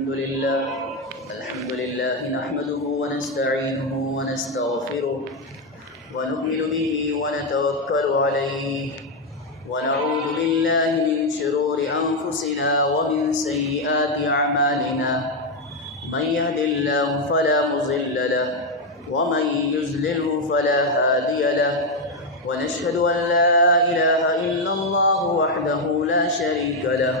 अल्हम्दुलिल्लाह नहमदुहु व नस्तईनुहु व नस्तगफिरुह व नु'मिनु बिही व नतवक्कलु अलैहि व नऊज़ु बिल्लाहि मिन शुरूरि अनफुसिना व मिन सय्यिआति अअमालिना मन यहदिल्लाहु फला मुज़िल्ल लहु व मन युज़लिल्हु फला हादिय लहु व नशहदु अन ला इलाहा इल्लल्लाहु वहदहु ला शरीका लहु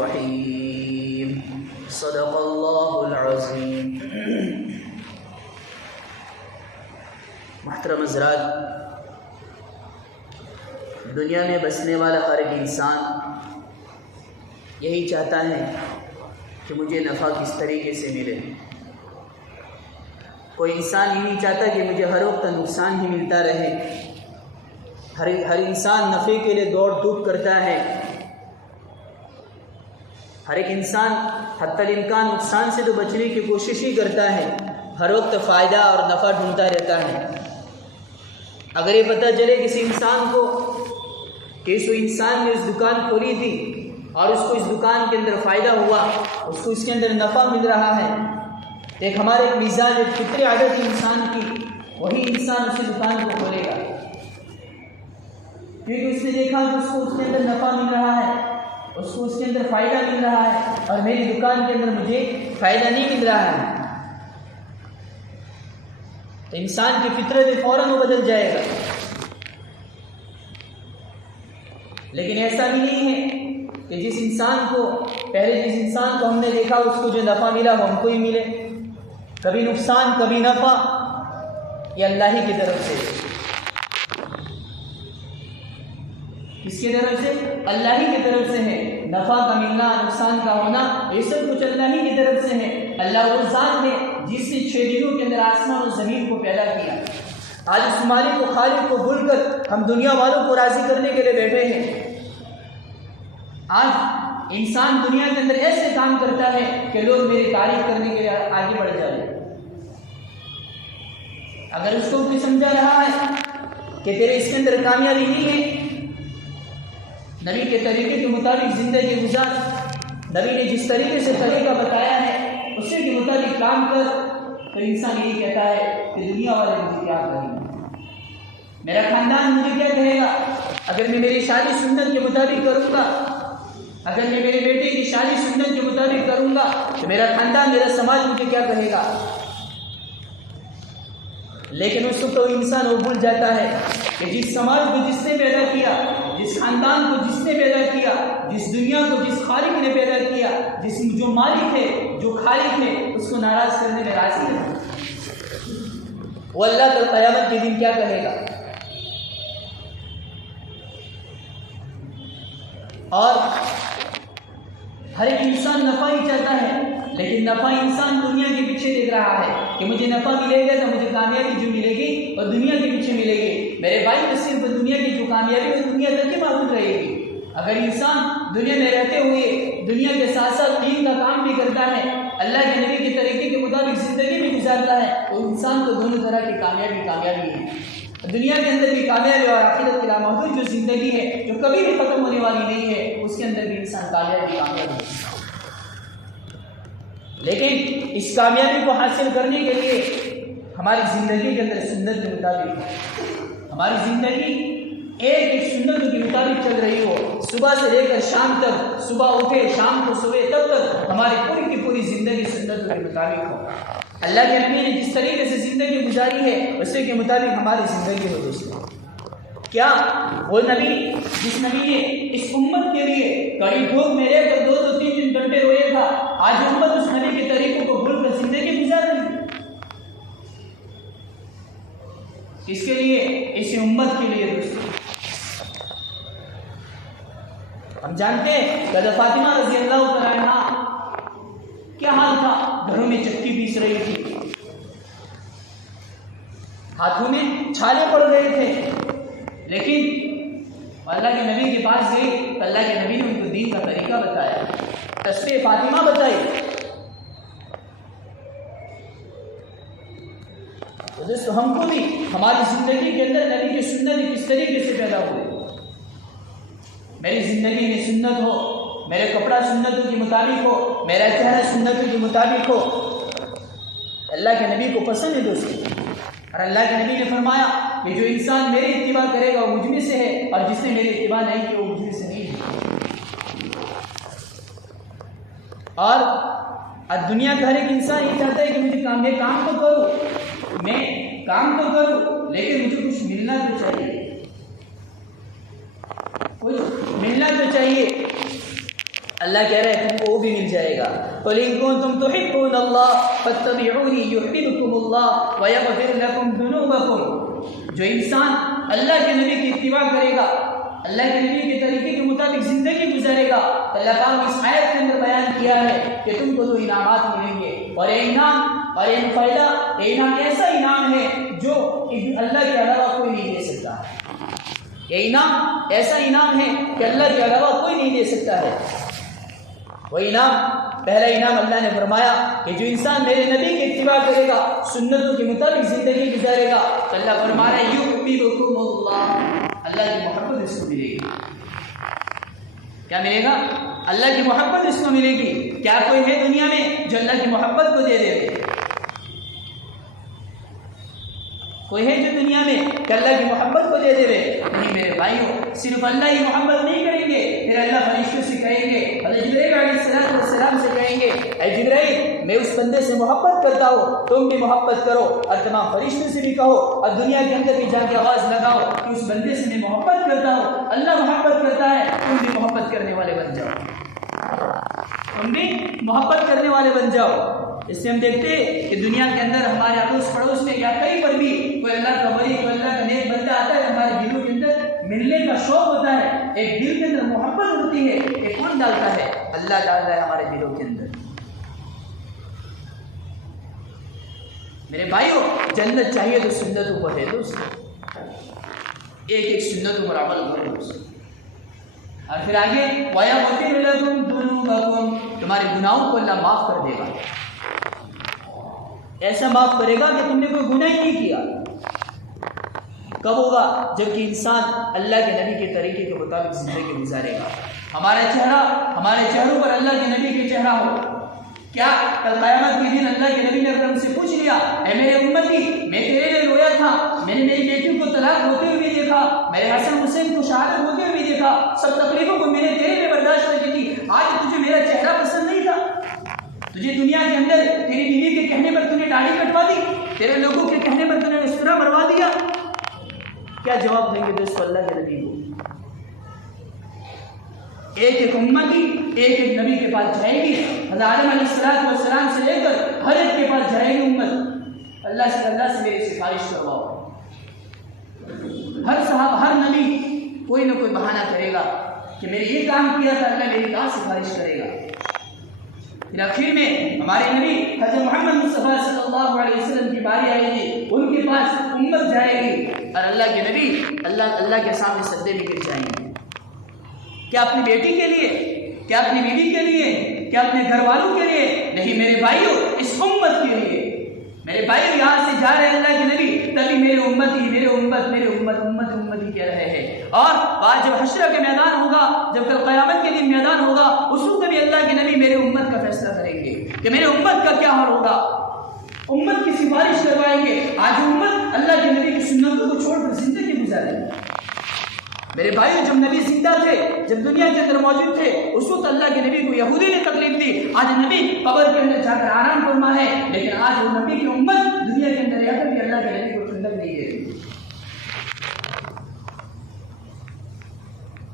रहीम सदक़ल्लाहुल अज़ीम। मुहतरम हज़रात, दुनिया में बसने वाला हर एक इंसान यही चाहता है कि मुझे नफ़ा किस तरीके से मिले। कोई इंसान ये नहीं चाहता कि मुझे हर वक्त नुकसान ही मिलता रहे। हर इंसान नफ़े के लिए दौड़ धूप करता है। हर एक इंसान हत्तल इम्कान नुकसान से तो बचने की कोशिश ही करता है। हर वक्त फ़ायदा और नफ़ा ढूंढता रहता है। अगर ये पता चले किसी इंसान को कि इस इंसान ने इस दुकान खोली थी और उसको इस दुकान के अंदर फ़ायदा हुआ, उसको इसके अंदर नफ़ा मिल रहा है, तो एक हमारे मिजाज एक फितरी आदत इंसान की, वही इंसान उसी दुकान को खोलेगा, क्योंकि उसने देखा कि उसको उसके अंदर नफ़ा मिल रहा है, उसको उसके अंदर फ़ायदा मिल रहा है और मेरी दुकान के अंदर मुझे फ़ायदा नहीं मिल रहा है। तो इंसान की फितरत फ़ौरन वो बदल जाएगा। लेकिन ऐसा भी नहीं है कि जिस इंसान को हमने देखा उसको जो नफ़ा मिला वो हमको ही मिले। कभी नुकसान कभी नफ़ा, ये अल्लाह ही की तरफ से। किसकी तरफ से? अल्लाह ही की तरफ से है। नफ़ा का मिलना, नुकसान का होना, ये सब कुछ अल्लाह ही की तरफ से है। अल्लाह वो ज़ात है जिसने 6 दिनों के अंदर आसमान और ज़मीन को पैदा किया। आज उस मालिक को, खालिक को भूलकर हम दुनिया वालों को राज़ी करने के लिए बैठे हैं। आज इंसान दुनिया के अंदर ऐसे काम करता है कि लोग मेरी तारीफ करने के लिए आगे बढ़ जाए। अगर उसको कोई समझा रहा है कि तेरे इसके अंदर कामयाबी नहीं है, नबी के तरीके के मुताबिक ज़िंदगी गुजार, नबी ने जिस तरीके से तरीका बताया है उसी के मुताबिक काम कर, तो इंसान यही कहता है कि दुनिया वाले मुझे क्या कहेंगे, मेरा ख़ानदान मुझे क्या कहेगा। अगर मैं मेरी शादी सुन्नत के मुताबिक करूँगा, अगर मैं मेरे बेटे की शादी सुन्नत के मुताबिक करूँगा, तो मेरा ख़ानदान, मेरा समाज मुझे क्या कहेगा। लेकिन उस वक्त तो इंसान वो भूल जाता है कि जिस समाज को जिसने पैदा किया, जिस खानदान को जिसने पैदा किया, जिस दुनिया को जिस खालिक ने पैदा किया, जो मालिक है, जो खालिक है, उसको नाराज करने में राजी है, वो अल्लाह कल क़यामत के दिन क्या कहेगा। और हर एक इंसान नफ़ा ही चाहता है, लेकिन नफ़ा इंसान दुनिया के पीछे देख रहा है कि मुझे नफ़ा मिलेगा तो मुझे कामयाबी जो मिलेगी और दुनिया के पीछे मिलेगी। मेरे भाई तो सिर्फ दुनिया की जो कामयाबी है दुनिया तक ही मौजूद रहेगी। अगर इंसान दुनिया में रहते हुए दुनिया के साथ साथ दीन का काम भी करता है, अल्लाह के नबी के तरीके के मुताबिक ज़िंदगी भी गुजारता है, तो इंसान को दोनों तरह की कामयाबी है। दुनिया के अंदर भी कामयाबी और आखिरत के लामहदूद जो ज़िंदगी है, जो कभी भी ख़त्म होने वाली नहीं है, उसके अंदर भी इंसान कामयाबी है। लेकिन इस कामयाबी को हासिल करने के लिए हमारी ज़िंदगी के अंदर सुन्नत के मुताबिक, हमारी ज़िंदगी एक सुन्नत के मुताबिक चल रही हो। सुबह से लेकर शाम तक, सुबह उठे शाम को सोए तब तक हमारी पूरी की पूरी ज़िंदगी सुन्नत के मुताबिक हो। अल्लाह के नबी ने जिस तरीके से ज़िंदगी गुजारी है उसी के मुताबिक हमारी ज़िंदगी हो। दोस्तों, क्या वो नबी जिस नबी ने इस उम्मत के लिए कड़ी धूप में रहकर 2 से 3 घंटे रोया था, आज उम्मत उस नबी के तरीकों को भूलकर ज़िंदगी गुजार रही है। इसके लिए, इसी उम्मत के लिए दोस्तों, हम जानते हैं कि फातिमा रज़ी अल्लाह तआला अन्हा क्या हाल था, घरों में चक्की पीस रही थी, हाथों में छाले पड़ रहे थे, लेकिन अल्लाह के नबी के पास गई तो अल्लाह के नबी ने उनको दीन का तरीका बताया, तस्बीह फातिमा बताई। तो दोस्तों हमको भी हमारी ज़िंदगी के अंदर नबी की सुन्नत किस तरीके से पैदा हुए, मेरी ज़िंदगी में सुन्नत हो, मेरे कपड़ा सुन्नतों के मुताबिक हो, मेरा चेहरा सुन्नतों के मुताबिक हो, अल्लाह के नबी को पसंद है दोस्तों। और अल्लाह के नबी ने फरमाया कि जो इंसान मेरे इत्तिबा करेगा वो मुझ में से है, और जिसने मेरे इत्तिबा नहीं किया वो मुझ में से नहीं है। और दुनिया का हर एक इंसान ये चाहता है कि मैं काम तो करूँ, लेकिन मुझे कुछ मिलना तो चाहिए, कुछ मिलना तो चाहिए। अल्लाह कह रहे हैं तुमको वो भी मिल जाएगा। क़ुल इन कुंतुम तुहिब्बूनल्लाह फत्तबिऊनी युहिब्बुकुमुल्लाह व यग़फिर लकुम ज़ुनूबकुम। जो इंसान अल्लाह के नबी की इत्तिबा करेगा, अल्लाह के नबी के तरीके के मुताबिक ज़िंदगी गुजारेगा, अल्लाह पाक ने इस आयत के अंदर बयान किया है कि तुमको तो इनामात मिलेंगे, और ये इनाम और ये फ़ायदा, ये इनाम ऐसा इनाम है जो अल्लाह के अलावा कोई नहीं दे सकता है। ये इनाम ऐसा इनाम है कि अल्लाह के अलावा कोई नहीं दे सकता है। वो इनाम, पहला इनाम अल्लाह ने फरमाया कि जो इंसान मेरे नबी की इत्तिबा करेगा, सुन्नतों के मुताबिक ज़िंदगी गुजारेगा, तो अल्लाह फरमा रहा है युहिब्बुकुमुल्लाह, अल्लाह की मोहब्बत इसको मिलेगी। क्या मिलेगा? अल्लाह की मोहब्बत इसको मिलेगी। क्या कोई है दुनिया में जो अल्लाह की मोहब्बत को दे दे? कोई है जो दुनिया में कि अल्लाह की मोहब्बत को दे देवे? नहीं मेरे भाइयों, सिर्फ अल्लाह की मोहब्बत नहीं करेंगे, फिर अल्लाह फरिश्तों से कहेंगे, हज़रत जिब्रील अलैहिस्सलाम से कहेंगे, ऐ जिब्रील मैं उस बंदे से मोहब्बत करता हूँ, तुम भी मोहब्बत करो, और तमाम फरिश्तों से भी कहो, और दुनिया के अंदर भी जाके आवाज़ लगाओ कि उस बंदे से मैं मोहब्बत करता हूँ, अल्लाह मोहब्बत करता है, तुम भी मोहब्बत करने वाले बन जाओ, तुम भी मोहब्बत करने वाले बन जाओ। इससे हम देखते हैं कि दुनिया के अंदर हमारे अड़ोस पड़ोस में या कहीं पर भी कोई अल्लाह का वली, कोई अल्लाह का नेक बंदा आता है, हमारे दिलों के अंदर मिलने का शौक होता है, एक दिल के अंदर मोहब्बत होती है। ये कौन डालता है? अल्लाह डाल रहा है हमारे दिलों के अंदर। मेरे भाइयों, जन्नत चाहिए तो सुन्नतों पर है दोस्तों, एक एक सुन्नतों पर अमल करो दोस्तों। और फिर आगे वयग़फिर लकुम ज़ुनूबकुम, तुम्हारे गुनाहों को अल्लाह माफ़ कर देगा, ऐसा माफ़ करेगा कि तुमने कोई गुनाह ही नहीं किया। कब होगा? जबकि इंसान अल्लाह के नबी के तरीके के मुताबिक ज़िंदगी गुजारेगा। हमारे चेहरों पर अल्लाह के नबी के चेहरा हो। क्या कल क़यामत के दिन अल्लाह के नबी ने अगर हमसे पूछ लिया, ऐ मेरे उम्मती, मैं तेरे लिए रोया था, मैंने मेरी बेटियों को तलाक होते हुए देखा, मेरे हसन हुसैन को शहादत होते हुए देखा, सब तकलीफों को मैंने तेरे लिए बर्दाश्त करके की, आज तुझे मेरा चेहरा पसंद नहीं था, तुझे दुनिया के अंदर तेरी बीवी के कहने पर तूने दाढ़ी कटवा दी, तेरे लोगों के कहने पर तूने इस्तिरा मरवा दिया। क्या जवाब देंगे दोस्तों अल्लाह के नबी को? एक एक उम्मती एक एक नबी के पास जाएगी, हज़रत आदम अलैहिस्सलाम से लेकर हर एक के पास जाएगी उम्मत, अल्लाह से मेरी सिफारिश करवाओ। हर नबी कोई ना कोई बहाना करेगा कि मैंने ये काम किया था, अल्लाह मेरी कहाँ सिफारिश करेगा। फिर आखिर में हमारे नबी हज़रत मोहम्मद मुस्तफ़ा सल्लल्लाहु अलैहि वसल्लम की बारी आएगी, उनके पास उम्मत जाएगी, और अल्लाह के नबी अल्लाह के सामने सजदे में गिर जाएंगे। क्या अपनी बेटी के लिए? क्या अपनी बीवी के लिए? क्या अपने घर वालों के लिए? नहीं मेरे भाइयों, इस उम्मत के लिए। मेरे भाई यहाँ से जा रहे हैं अल्लाह के नबी, तभी मेरे उम्मत ही कह रहे हैं। और आज जब हश्र के मैदान होगा, जब कल क़यामत के दिन मैदान होगा, उस वक्त भी अल्लाह के नबी मेरे उम्मत का फैसला करेंगे कि मेरे उम्मत का क्या हाल होगा, उम्मत की सिफारिश करवाएंगे। आज उम्मत अल्लाह के नबी की सुन्नतों को छोड़कर जिंदगी गुजारेगी। मेरे भाई, जब नबी जिंदा थे, जब दुनिया के अंदर मौजूद थे, उस वक्त अल्लाह के नबी को यहूदी ने तकलीफ दी। आज नबी कब्र के अंदर जाकर आराम फरमा है, लेकिन आज वो नबी की उम्मत दुनिया के अंदर रहकर भी अल्लाह के नबी को ठंडक नहीं दे रही।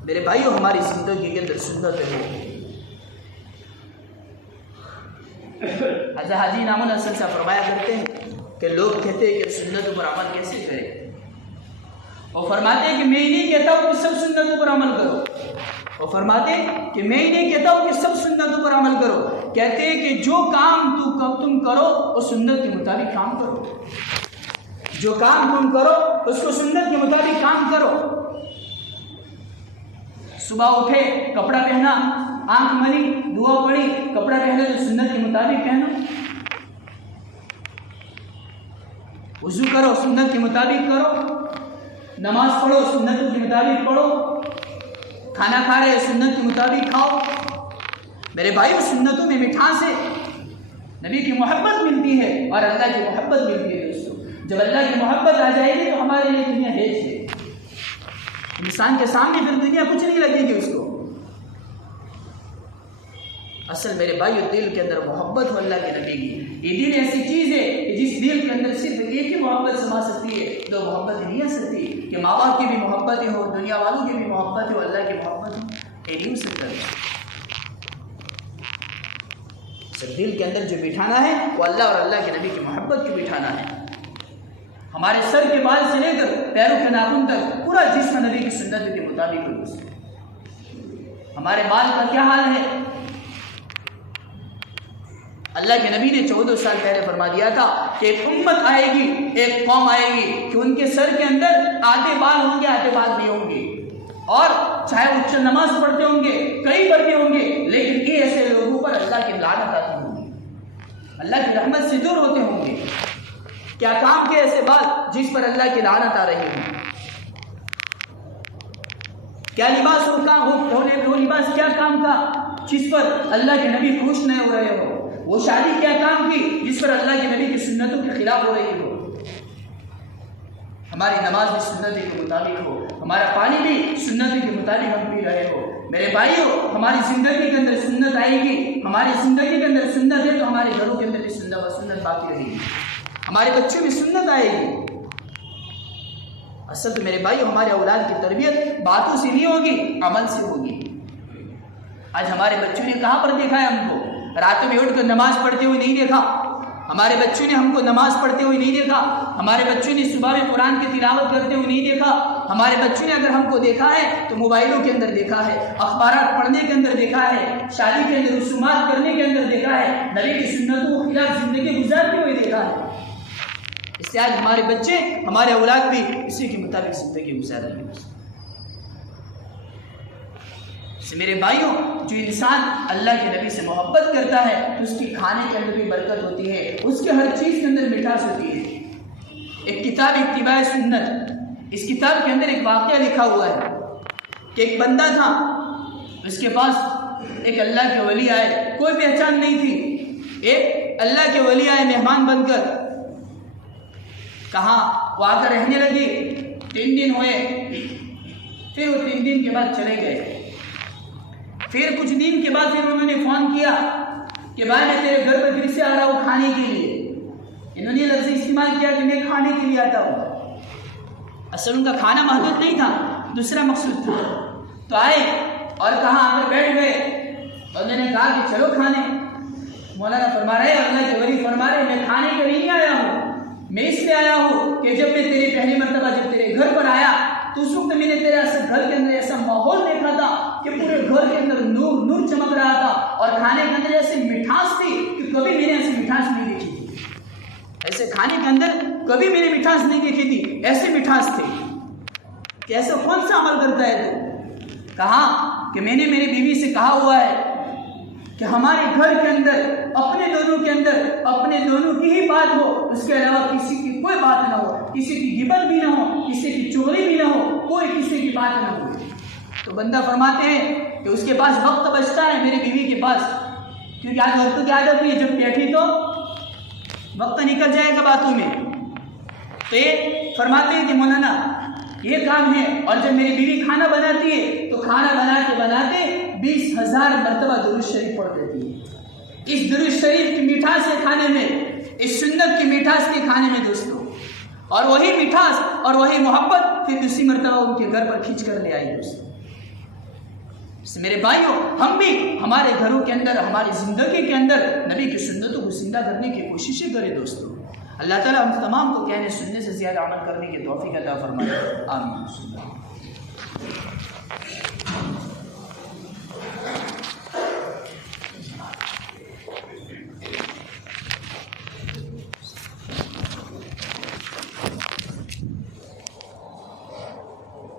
मेरे भाइयों, हमारी जिंदगी के अंदर सुन्नत है। हज़रत हाजी इनामुल हसन साहब फरमाया करते हैं कि लोग कहते हैं कि सुन्नतों पर अमल कैसे करें, और फरमाते हैं कि मैं नहीं कहता हूँ कि सब सुन्नतों पर अमल करो, वो फरमाते कि मैं ही नहीं कहता हूँ कि सब सुन्नतों पर अमल करो, कहते हैं कि जो काम तुम करो वो सुन्नत के मुताबिक काम करो, जो काम तुम करो उसको सुन्नत के मुताबिक काम करो। सुबह उठे, कपड़ा पहना, आंख मली, दुआ पड़ी, कपड़ा पहने तो सुन्नत के मुताबिक पहनो। वुज़ू करो, सुन्नत के मुताबिक करो। नमाज पढ़ो, सुन्नत के मुताबिक पढ़ो। खाना खा रहे, सुन्नत के मुताबिक खाओ। मेरे भाई, सुन्नतों में मिठास है, नबी की मोहब्बत मिलती है और अल्लाह की मोहब्बत मिलती है। दोस्तों, जब अल्लाह की मोहब्बत आ जाएगी तो हमारे लिए दुनिया हेज है। इंसान के सामने फिर दुनिया कुछ नहीं लगेगी उसको। असल मेरे भाई, दिल के अंदर मोहब्बत हो अल्लाह के नबी की। ये दिल ऐसी चीज़ है कि जिस दिल के अंदर सिर्फ एक ही मोहब्बत समा सकती है, दो मोहब्बत नहीं आ सकती। कि माँ बाप की भी मोहब्बत हो, दुनिया वालों की भी मोहब्बत हो, अल्लाह की मोहब्बत हो, ये नहीं हो सकता। सिर्फ दिल के अंदर जो बिठाना है वो अल्लाह और अल्लाह के नबी की मोहब्बत को बिठाना है। हमारे सर के बाल से लेकर पैरों के नाखून तक पूरा जिस्म नबी की सुन्नत के मुताबिक हो। हमारे बाल का क्या हाल है? अल्लाह के नबी ने 14 साल पहले फरमा दिया था कि एक उम्मत आएगी, एक कौम आएगी कि उनके सर के अंदर आधे बाल होंगे, आधे बाल नहीं होंगे। और चाहे उच्च नमाज पढ़ते होंगे, कई पढ़ते होंगे, लेकिन ये ऐसे लोगों पर अल्लाह की लानत आती होगी, अल्लाह की रहमत से दूर होते होंगे। क्या काम के ऐसे बाल जिस पर अल्लाह की लानत आ रही है? क्या लिबास वो लिबास क्या काम का जिस पर अल्लाह के नबी खुश नहीं हो रहे हो? वो शादी क्या काम की जिस पर अल्लाह के नबी की सुन्नतों के खिलाफ हो रही हो? हमारी नमाज भी सुन्नत के मुताबिक हो, हमारा पानी भी सुन्नत के मुताबिक हम पी रहे हो। मेरे भाइयों, हमारी जिंदगी के अंदर सुन्नत आएगी, हमारी जिंदगी के अंदर सुन्नत है तो हमारे घरों के अंदर भी सुन्नत बाकी रहेगी, हमारे बच्चों में सुन्नत आएगी। असल तो मेरे भाइयों, हमारे औलाद की तरबियत बातों से नहीं होगी, अमल से होगी। आज हमारे बच्चों ने कहाँ पर देखा है हमको? रातों में उठकर नमाज पढ़ते हुए नहीं देखा, हमारे बच्चों ने हमको नमाज पढ़ते हुए नहीं देखा, हमारे बच्चों ने सुबह में कुरान की तिलावत करते हुए नहीं देखा। हमारे बच्चों ने अगर हमको देखा है तो मोबाइलों के अंदर देखा है, अखबारात पढ़ने के अंदर देखा है, शादी के अंदर रसूमात करने के अंदर देखा है, नबी की सुन्नतों के खिलाफ जिंदगी गुजारते हुए देखा है। इससे आज हमारे बच्चे, हमारे औलाद भी इसी के मुताबिक जिंदगी गुजार रहे हैं। मेरे भाइयों, जो इंसान अल्लाह के नबी से मोहब्बत करता है तो उसकी खाने के अंदर भी बरकत होती है, उसके हर चीज़ के अंदर मिठास होती है। एक किताब इत्तिबाए सुन्नत, इस किताब के अंदर एक वाक़या लिखा हुआ है कि एक बंदा था, उसके पास एक अल्लाह के वली आए, कोई पहचान नहीं थी। एक अल्लाह के वली आए मेहमान बनकर, कहाँ वो आकर रहने लगे। 3 दिन हुए, फिर वो 3 दिन के बाद चले गए। फिर कुछ दिन के बाद फिर उन्होंने फ़ोन किया कि भाई मैं तेरे घर पर फिर से आ रहा हूँ खाने के लिए। इन्होंने लफ्ज़ इस्तेमाल किया कि मैं खाने के लिए आता हूँ। असल उनका खाना महदूद नहीं था, दूसरा मकसूद था। तो आए और कहाँ आकर बैठ गए और उन्होंने कहा कि चलो खाने। मौलाना फरमा रहे, अल्लाह के वली फरमा रहे, मैं खाने के लिए नहीं आया हूँ, मैं इसलिए आया हूँ कि जब मैं तेरी पहली मरतबा जब तेरे घर पर आया तो उस वक्त मैंने तेरे घर के अंदर ऐसा माहौल देखा था कि पूरे घर के अंदर नूर नूर चमक रहा था और खाने के अंदर ऐसी मिठास थी कि कभी मैंने ऐसी मिठास नहीं देखी थी। ऐसे खाने के अंदर कभी मैंने मिठास नहीं देखी थी, ऐसी मिठास थी कि ऐसा कौन सा अमल करता है तू? कहा कि मैंने मेरी बीवी से कहा हुआ है कि हमारे घर के अंदर अपने दोनों की ही बात हो, उसके अलावा किसी की कोई बात ना हो, किसी की गिबत भी ना हो, किसी की चोरी भी ना हो, कोई किसी की बात ना हो। तो बंदा फरमाते हैं कि उसके पास वक्त बचता है मेरी बीवी के पास, क्योंकि आज वक्त की आदत नहीं है, जब बैठी तो वक्त निकल जाएगा बातों में। तो ये फरमाते हैं कि मौलाना ये काम है, और जब मेरी बीवी खाना बनाती है तो खाना बनाते 20,000 मरतबा दुरूद शरीफ पढ़ देती है। इस दुरूद शरीफ की मिठास है खाने में, इस सुन्नत की मिठास के खाने में दोस्तों, और वही मिठास और वही मोहब्बत फिर दूसरी मरतबा उनके घर पर खींच कर ले आई दोस्तों। मेरे भाइयों, हम भी हमारे घरों के अंदर, हमारी ज़िंदगी के अंदर नबी की सुन्नतों को जिंदा करने की कोशिशें करें दोस्तों। अल्लाह ताला हम तमाम को कहने सुनने से ज़्यादा अमल करने की तौफीक अता फरमाए। आमीन।